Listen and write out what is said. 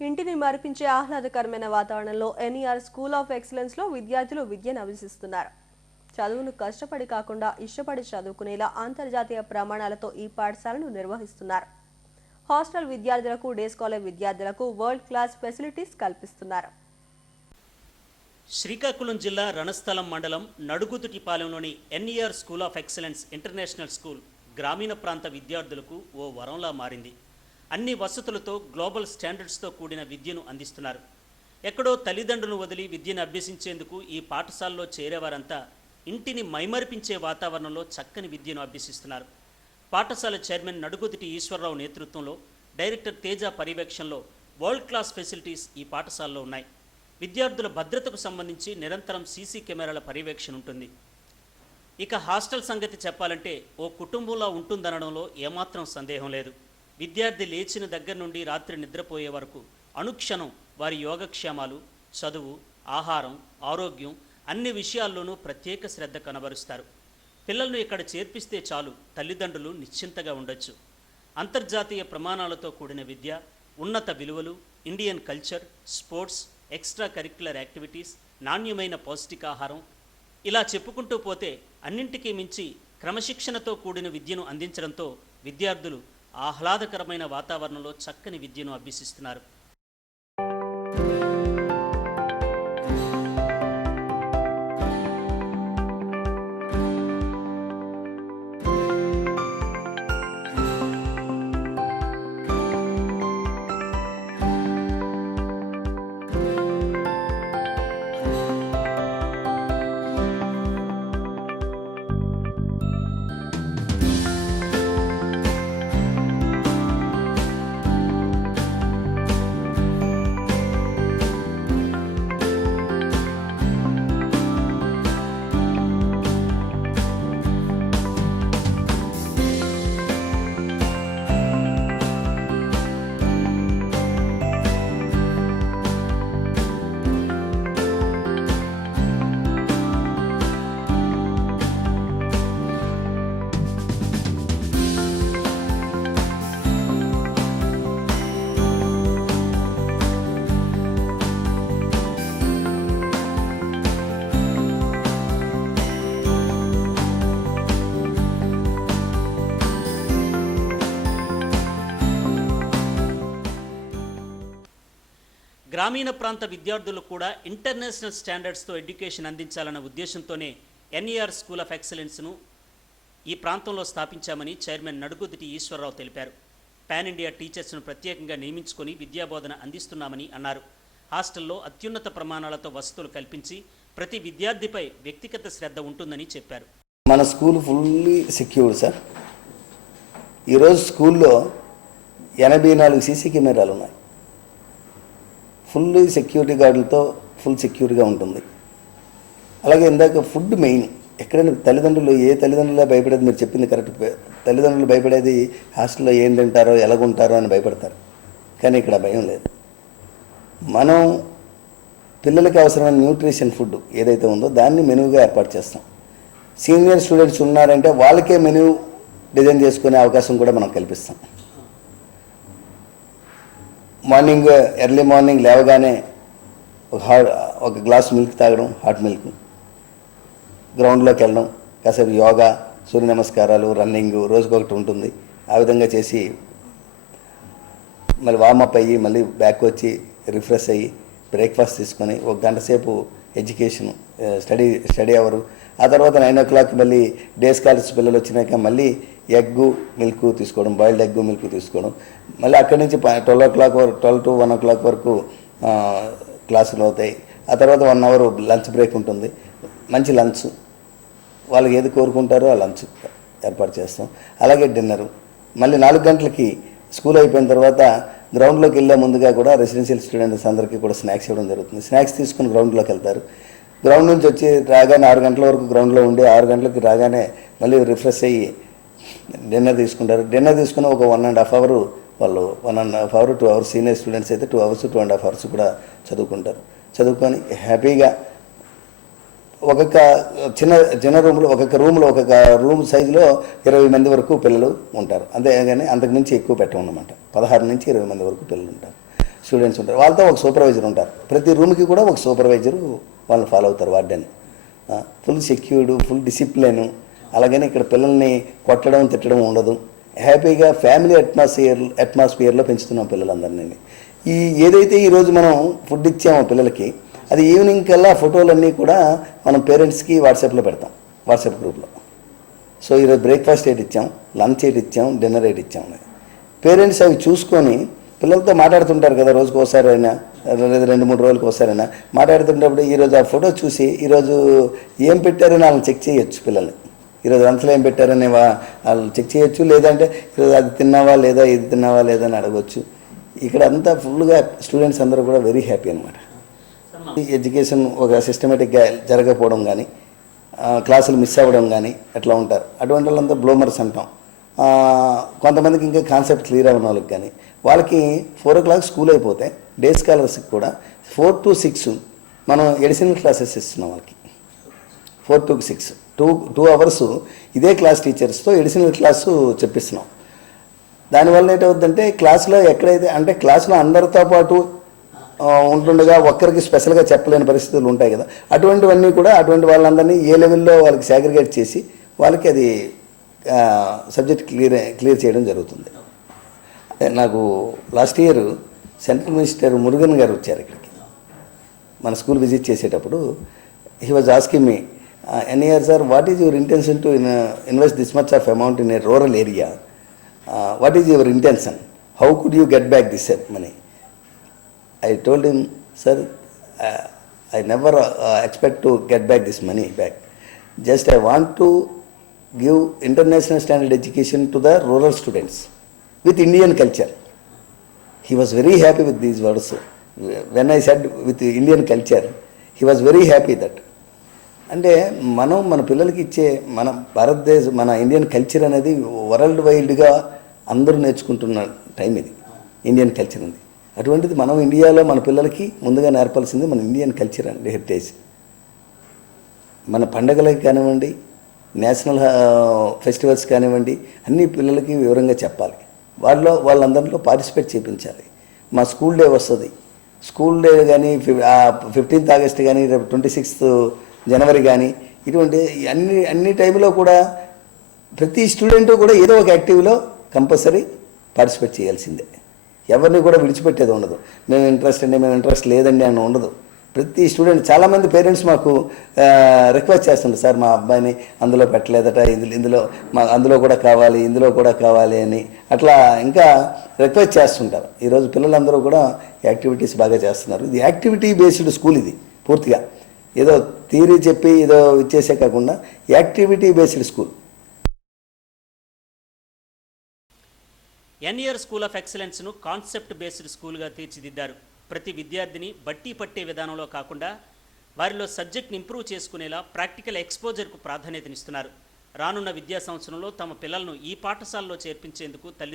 ఇంటిని మరిపించే ఆహ్లాదకరమైన వాతావరణంలో ఎన్ఈఆర్ స్కూల్ ఆఫ్ ఎక్సలెన్స్లో విద్యార్థులు విద్యను అభ్యసిస్తున్నారు చదువును కష్టపడి కాకుండా ఇష్టపడి చదువుకునేలా అంతర్జాతీయ ప్రమాణాలతో ఈ పాఠశాలను నిర్వహిస్తున్నారు. హాస్టల్ విద్యార్థులకు డే స్కాలర్ విద్యార్థులకు వరల్డ్ క్లాస్ ఫెసిలిటీస్ కల్పిస్తున్నారు. శ్రీకాకుళం జిల్లా రణస్థలం మండలం నడుగుతుటిపాలెంలోని NER school of excellence international school గ్రామీణ ప్రాంత విద్యార్థులకు ఓ వరంలా మారింది. అన్ని వసతులతో గ్లోబల్ స్టాండర్డ్స్తో కూడిన విద్యను అందిస్తున్నారు. ఎక్కడో తల్లిదండ్రులను వదిలి విద్యను అభ్యసించేందుకు ఈ పాఠశాలలో చేరేవారంతా ఇంటిని మైమరిపించే వాతావరణంలో చక్కని విద్యను అభ్యసిస్తున్నారు. పాఠశాల చైర్మన్ నడుగుదిటి ఈశ్వరరావు నేతృత్వంలో డైరెక్టర్ తేజ పర్యవేక్షణలో వరల్డ్ క్లాస్ ఫెసిలిటీస్ ఈ పాఠశాలలో ఉన్నాయి. విద్యార్థుల భద్రతకు సంబంధించి నిరంతరం సీసీ కెమెరాల పర్యవేక్షణ ఉంటుంది. ఇక హాస్టల్ సంగతి చెప్పాలంటే ఓ కుటుంబంలో ఉంటుందనడంలో ఏమాత్రం సందేహం లేదు. విద్యార్థి లేచిన దగ్గర నుండి రాత్రి నిద్రపోయే వరకు అనుక్షణం వారి యోగక్షేమాలు చదువు ఆహారం ఆరోగ్యం అన్ని విషయాల్లోనూ ప్రత్యేక శ్రద్ధ కనబరుస్తారు. పిల్లలను ఇక్కడ చేర్పిస్తే చాలు తల్లిదండ్రులు నిశ్చింతగా ఉండొచ్చు. అంతర్జాతీయ ప్రమాణాలతో కూడిన విద్య ఉన్నత విలువలు Indian culture sports extra curricular activities నాణ్యమైన పౌష్టికాహారం ఇలా చెప్పుకుంటూ పోతే అన్నింటికీ మించి క్రమశిక్షణతో కూడిన విద్యను అందించడంతో విద్యార్థులు ఆహ్లాదకరమైన వాతావరణంలో చక్కని విద్యను అభ్యసిస్తున్నారు. గ్రామీణ ప్రాంత విద్యార్థులకు కూడా ఇంటర్నేషనల్ స్టాండర్డ్స్తో ఎడ్యుకేషన్ అందించాలన్న ఉద్దేశంతోనే ఎన్ఈఆర్ స్కూల్ ఆఫ్ ఎక్సలెన్స్ను ఈ ప్రాంతంలో స్థాపించామని చైర్మన్ నడుగుదిటి ఈశ్వరరావు తెలిపారు. పాన్ ఇండియా టీచర్స్ను ప్రత్యేకంగా నియమించుకొని విద్యాబోధన అందిస్తున్నామని అన్నారు. హాస్టల్లో అత్యున్నత ప్రమాణాలతో వసతులు కల్పించి ప్రతి విద్యార్థిపై వ్యక్తిగత శ్రద్ధ ఉంటుందని చెప్పారు. మన స్కూల్ ఫుల్లీ సెక్యూర్ సార్ ఈరోజు స్కూల్లో ఎనభై నాలుగు సీసీ కెమెరాలు ఉన్నాయి ఫుల్ సెక్యూరిటీ గార్డులతో ఫుల్ సెక్యూర్గా ఉంటుంది. అలాగే ఇందాక ఫుడ్ మెయిన్ ఎక్కడైనా తల్లిదండ్రులు ఏ తల్లిదండ్రులే భయపడేది మీరు చెప్పింది కరెక్ట్ తల్లిదండ్రులు భయపడేది హాస్టల్లో ఏం తింటారో ఎలాగుంటారో అని భయపడతారు. కానీ ఇక్కడ భయం లేదు. మనం పిల్లలకి అవసరమైన న్యూట్రిషన్ ఫుడ్ ఏదైతే ఉందో దాన్ని మెనుగా ఏర్పాటు చేస్తాం. సీనియర్ స్టూడెంట్స్ ఉన్నారంటే వాళ్ళకే మెనూ డిజైన్ చేసుకునే అవకాశం కూడా మనం కల్పిస్తాం. మార్నింగ్ ఎర్లీ మార్నింగ్ లేవగానే ఒక హాట్ ఒక గ్లాస్ మిల్క్ తాగడం హాట్ మిల్క్. గ్రౌండ్లోకి వెళ్ళడం కాసేపు యోగా సూర్య నమస్కారాలు రన్నింగ్ రోజుకొకటి ఉంటుంది. ఆ విధంగా చేసి మళ్ళీ వార్మప్ అయ్యి మళ్ళీ బ్యాక్ వచ్చి రిఫ్రెష్ అయ్యి బ్రేక్ఫాస్ట్ తీసుకొని ఒక గంట సేపు ఎడ్యుకేషన్ స్టడీ స్టడీ అవరు ఆ తర్వాత నైన్ ఓ క్లాక్ మళ్ళీ డే స్కాలర్స్ పిల్లలు వచ్చినాక మళ్ళీ ఎగ్గు మిల్క్ తీసుకోవడం బాయిల్డ్ ఎగ్గు మిల్క్ తీసుకోవడం. మళ్ళీ అక్కడి నుంచి ట్వెల్వ్ ఓ క్లాక్ వరకు twelve to one o'clock వరకు క్లాసులు అవుతాయి. ఆ తర్వాత వన్ అవర్ లంచ్ బ్రేక్ ఉంటుంది. మంచి లంచ్ వాళ్ళకి ఏది కోరుకుంటారో ఆ లంచ్ ఏర్పాటు చేస్తాం. అలాగే డిన్నరు మళ్ళీ నాలుగు గంటలకి స్కూల్ అయిపోయిన తర్వాత గ్రౌండ్లోకి వెళ్ళే ముందుగా కూడా రెసిడెన్షియల్ స్టూడెంట్స్ అందరికీ కూడా స్నాక్స్ ఇవ్వడం జరుగుతుంది. స్నాక్స్ తీసుకుని గ్రౌండ్లోకి వెళ్తారు. గ్రౌండ్ నుంచి వచ్చి రాగానే ఆరు గంటల వరకు గ్రౌండ్లో ఉండి ఆరు గంటలకి రాగానే మళ్ళీ రిఫ్రెష్ అయ్యి డిన్నర్ తీసుకుంటారు. డిన్నర్ తీసుకుని ఒక వన్ అండ్ హాఫ్ అవర్ వాళ్ళు one and half hour two hours senior students అయితే two hours two and half hours కూడా చదువుకుంటారు. చదువుకొని హ్యాపీగా ఒక్కొక్క చిన్న చిన్న రూమ్లో ఒక్కొక్క రూమ్లో ఒక్కొక్క రూమ్ సైజులో ఇరవై మంది వరకు పిల్లలు ఉంటారు. అంతేగాని అంతకు మించి ఎక్కువ పెట్టమన్నమాట. పదహారు నుంచి ఇరవై మంది వరకు పిల్లలు ఉంటారు. స్టూడెంట్స్ ఉంటారు. వాళ్ళతో ఒక సూపర్వైజర్ ఉంటారు. ప్రతి రూమ్కి కూడా ఒక సూపర్వైజరు వాళ్ళని ఫాలో అవుతారు warden. Full secured full discipline. అలాగని ఇక్కడ పిల్లల్ని కొట్టడం తిట్టడం ఉండదు. హ్యాపీగా ఫ్యామిలీ అట్మాస్ఫియర్ అట్మాస్ఫియర్లో పెంచుతున్నాం పిల్లలందరినీ. ఈ ఏదైతే ఈరోజు మనం ఫుడ్ ఇచ్చామో పిల్లలకి అది ఈవినింగ్ కల్లా ఫోటోలన్నీ కూడా మనం పేరెంట్స్కి వాట్సాప్లో పెడతాం. వాట్సాప్ గ్రూప్లో. సో ఈరోజు బ్రేక్ఫాస్ట్ ఏటి ఇచ్చాం? లంచ్ ఏటి ఇచ్చాం? డిన్నర్ ఏటి ఇచ్చాం? పేరెంట్స్ అవి చూసుకొని పిల్లలతో మాట్లాడుతుంటారు కదా రోజుకి ఒకసారి అయినా లేదా రెండు మూడు రోజులకు ఒకసారి అయినా మాట్లాడుతుంటప్పుడు ఈరోజు ఆ ఫోటో చూసి ఈరోజు ఏం పెట్టారని వాళ్ళని చెక్ చేయొచ్చు పిల్లల్ని ఈరోజు అంతలో ఏం పెట్టారని వా- వాళ్ళు చెక్ చేయొచ్చు లేదంటే ఈరోజు అది తిన్నావా లేదా ఇది తిన్నావా లేదా అని అడగవచ్చు ఇక్కడ అంతా ఫుల్గా స్టూడెంట్స్ అందరూ కూడా వెరీ హ్యాపీ అనమాట ఈ ఎడ్యుకేషన్ ఒక సిస్టమేటిక్గా జరగకపోవడం కానీ క్లాసులు మిస్ అవ్వడం కానీ అట్లా ఉంటారు. అటువంటి వాళ్ళంతా బ్లోమర్స్ అంటాం. కొంతమందికి ఇంకా కాన్సెప్ట్ క్లియర్ అవ్వని వాళ్ళకి కానీ. వాళ్ళకి ఫోర్ ఓ క్లాక్ స్కూల్ అయిపోతే డే స్కాలర్స్కి కూడా ఫోర్ టు సిక్స్ మనం ఎడిషనల్ క్లాసెస్ ఇస్తున్నాం వాళ్ళకి. Four to six two two hours ఇదే క్లాస్ టీచర్స్తో ఎడిషనల్ క్లాసు చెప్పిస్తున్నాం. దానివల్ల ఏంటవుతుందంటే క్లాస్లో ఎక్కడైతే అంటే క్లాస్లో అందరితో పాటు ఉంటుండగా ఒక్కరికి స్పెషల్గా చెప్పలేని పరిస్థితులు ఉంటాయి కదా. అటువంటివన్నీ కూడా అటువంటి వాళ్ళందరినీ ఏ లెవెల్లో వాళ్ళకి సాగ్రిగేట్ చేసి వాళ్ళకి అది సబ్జెక్ట్ క్లియర్ క్లియర్ చేయడం జరుగుతుంది. అదే నాకు last year central minister Murugan garu వచ్చారు ఇక్కడికి. మన స్కూల్ విజిట్ చేసేటప్పుడు he was asking me N sir? What is your intention to invest this much of amount in a rural area what is your intention how could you get back this money I told him, sir I never expect to get back this money back just I want to give international standard education to the rural students with Indian culture he was very happy with these words when I said with Indian culture he was very happy that అంటే మనం మన పిల్లలకి ఇచ్చే మన భారతదేశం మన Indian culture అనేది world వైడ్గా అందరూ నేర్చుకుంటున్న టైం ఇది. ఇండియన్ కల్చర్ ఉంది. అటువంటిది మనం ఇండియాలో మన పిల్లలకి ముందుగా నేర్పాల్సింది మన ఇండియన్ కల్చర్ అండి హెరిటేజ్ మన పండగలకి కానివ్వండి నేషనల్ ఫెస్టివల్స్ కానివ్వండి అన్ని పిల్లలకి వివరంగా చెప్పాలి. వాళ్ళలో వాళ్ళందరిలో పార్టిసిపేట్ చేయించాలి మా స్కూల్ డే వస్తుంది. స్కూల్ డే కానీ ఫిఫ్టీన్త్ ఆగస్ట్ కానీ రేపు ట్వంటీ సిక్స్త్ జనవరి కానీ ఇటువంటి అన్ని అన్ని టైంలో కూడా ప్రతి స్టూడెంట్ కూడా ఏదో ఒక యాక్టివ్లో కంపల్సరీ పార్టిసిపేట్ చేయాల్సిందే. ఎవరిని కూడా విడిచిపెట్టేది ఉండదు. మేము ఇంట్రెస్ట్ అండి మేము ఇంట్రెస్ట్ లేదండి అని ఉండదు. ప్రతి స్టూడెంట్ చాలామంది పేరెంట్స్ మాకు రిక్వెస్ట్ చేస్తుంటారు. సార్ మా అబ్బాయిని అందులో పెట్టలేదట ఇందులో ఇందులో మా అందులో కూడా కావాలి ఇందులో కూడా కావాలి అని. అట్లా ఇంకా రిక్వెస్ట్ చేస్తుంటారు. ఈరోజు పిల్లలందరూ కూడా యాక్టివిటీస్ బాగా చేస్తున్నారు. ఇది యాక్టివిటీ బేస్డ్ స్కూల్ ఇది పూర్తిగా. ఏదో థీరీ చెప్పి ఏదో ఇచ్చేసే కాకుండా activity based school NER school of ఎక్సలెన్స్ను concept based స్కూల్గా తీర్చిదిద్దారు. ప్రతి విద్యార్థిని బట్టి పట్టే విధానంలో కాకుండా వారిలో సబ్జెక్ట్ని ఇంప్రూవ్ చేసుకునేలా ప్రాక్టికల్ ఎక్స్పోజర్కు ప్రాధాన్యతనిస్తున్నారు. రానున్న విద్యా సంవత్సరంలో తమ పిల్లలను ఈ పాఠశాలలో చేర్పించేందుకు తల్లి